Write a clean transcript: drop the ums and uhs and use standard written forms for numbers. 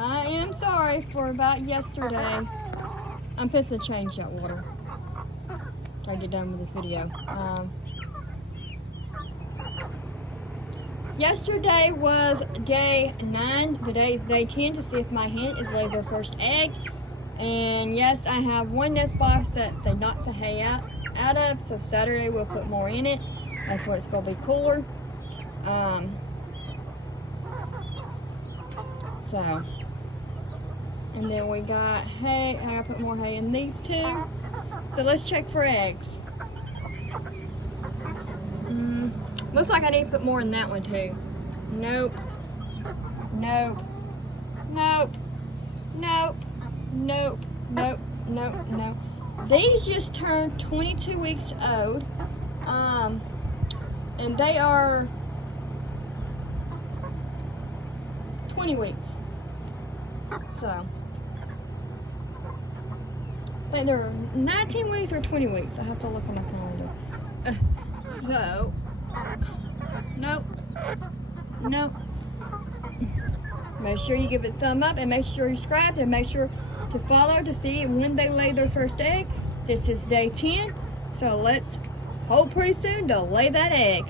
I am sorry for about yesterday. I'm pissing to change that water. Try to get done with this video. Yesterday was day 9. Today is day 10 to see if my hen is laid their first egg. And yes, I have one nest box that they knocked the hay out of. So Saturday we'll put more in it. That's where it's going to be cooler. And then we got hay. I gotta put more hay in these two. So let's check for eggs. Looks like I need to put more in that one too. Nope. Nope. Nope. Nope. Nope. Nope. Nope. Nope. These just turned 22 weeks old. And they are 20 weeks. So, I think they're 19 weeks or 20 weeks. I have to look on my calendar. Nope. Nope. Make sure you give it a thumb up and make sure you subscribe and make sure to follow to see when they lay their first egg. This is day 10. So let's hope pretty soon to lay that egg.